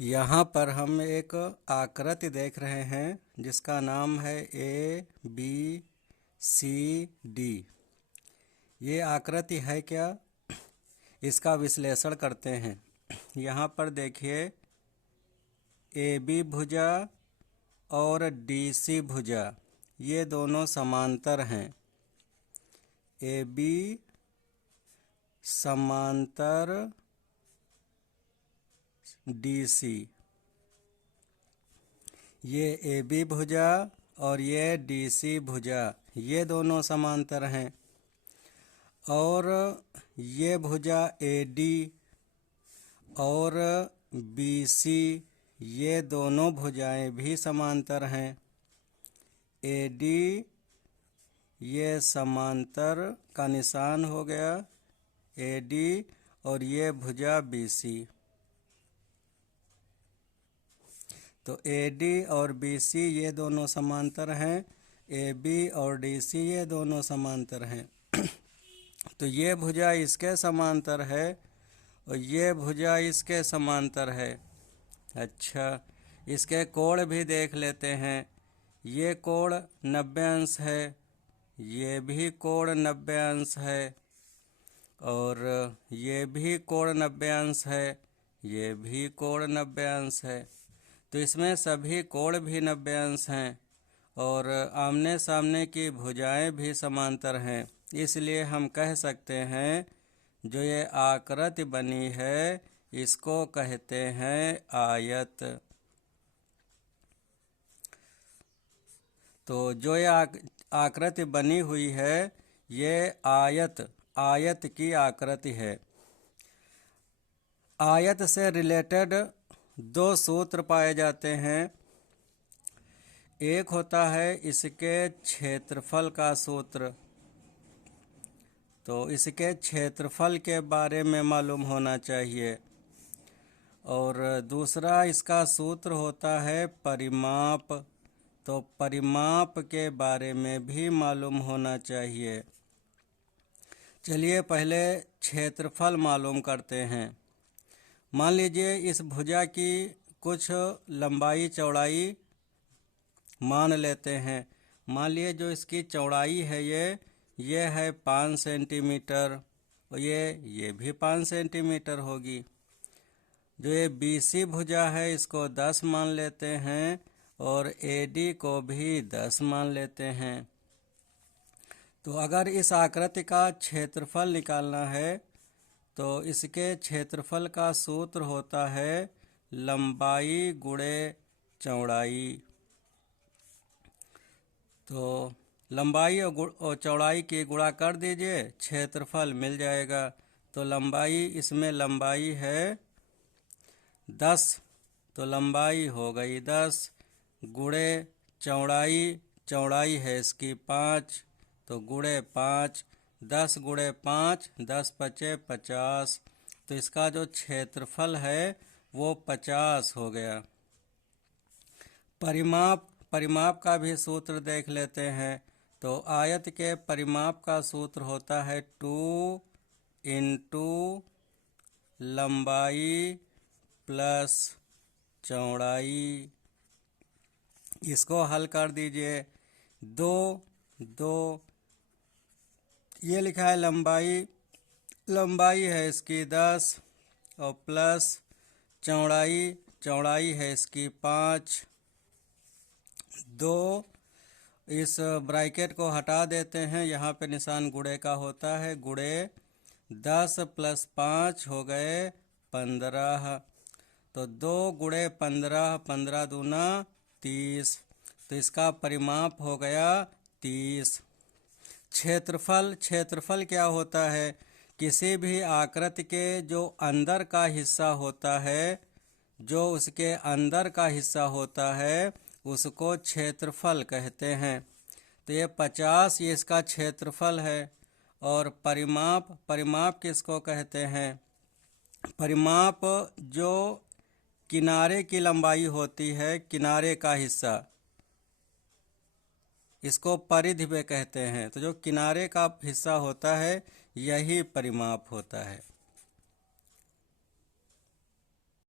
यहाँ पर हम एक आकृति देख रहे हैं जिसका नाम है ABCD। ये आकृति है क्या, इसका विश्लेषण करते हैं। यहाँ पर देखिए AB भुजा और DC भुजा ये दोनों समांतर हैं। AB समांतर DC, ये AB भुजा और ये DC भुजा ये दोनों समांतर हैं। और ये भुजा AD और BC ये दोनों भुजाएं भी समांतर हैं। AD ये समांतर का निशान हो गया AD और ये भुजा BC। तो AD और BC ये दोनों समांतर हैं, AB और DC ये दोनों समांतर हैं। तो ये भुजा इसके समांतर है और ये भुजा इसके समांतर है। अच्छा, इसके कोण भी देख लेते हैं। ये कोण 90 अंश है, ये भी कोण 90 अंश है और ये भी कोण 90 अंश है, ये भी कोण 90 अंश है। तो इसमें सभी कोण भी 90 अंश हैं और आमने सामने की भुजाएं भी समांतर हैं। इसलिए हम कह सकते हैं जो ये आकृति बनी है इसको कहते हैं आयत। तो जो ये आकृति बनी हुई है ये आयत की आकृति है। आयत से रिलेटेड दो सूत्र पाए जाते हैं। एक होता है इसके क्षेत्रफल का सूत्र, तो इसके क्षेत्रफल के बारे में मालूम होना चाहिए। और दूसरा इसका सूत्र होता है परिमाप, तो परिमाप के बारे में भी मालूम होना चाहिए। चलिए पहले क्षेत्रफल मालूम करते हैं। मान लीजिए इस भुजा की कुछ लंबाई चौड़ाई मान लेते हैं। मान लीजिए जो इसकी चौड़ाई है ये है 5 सेंटीमीटर और ये भी 5 सेंटीमीटर होगी। जो ये BC भुजा है इसको 10 मान लेते हैं और AD को भी 10 मान लेते हैं। तो अगर इस आकृति का क्षेत्रफल निकालना है तो इसके क्षेत्रफल का सूत्र होता है लंबाई गुणे चौड़ाई। तो लंबाई और चौड़ाई की गुणा कर दीजिए, क्षेत्रफल मिल जाएगा। तो लंबाई, इसमें लंबाई है 10, तो लंबाई हो गई 10 गुणे चौड़ाई है इसकी 5, तो गुणे 5, 10 गुणे 5 10 पचे 50। तो इसका जो क्षेत्रफल है वो 50 हो गया। परिमाप का भी सूत्र देख लेते हैं। तो आयत के परिमाप का सूत्र होता है 2 इंटू लंबाई प्लस चौड़ाई। इसको हल कर दीजिए। दो ये लिखा है लंबाई है इसकी 10 और प्लस चौड़ाई है इसकी 5। 2 इस ब्रैकेट को हटा देते हैं, यहाँ पे निशान गुणे का होता है। गुणे 10 प्लस 5 हो गए 15। तो 2 गुणे 15, 15 दूना 30। तो इसका परिमाप हो गया 30। क्षेत्रफल क्या होता है? किसी भी आकृति के जो अंदर का हिस्सा होता है, जो उसके अंदर का हिस्सा होता है उसको क्षेत्रफल कहते हैं। तो ये 50 ये इसका क्षेत्रफल है। और परिमाप किसको कहते हैं? परिमाप जो किनारे की लंबाई होती है, किनारे का हिस्सा, इसको परिधि भी कहते हैं। तो जो किनारे का हिस्सा होता है यही परिमाप होता है।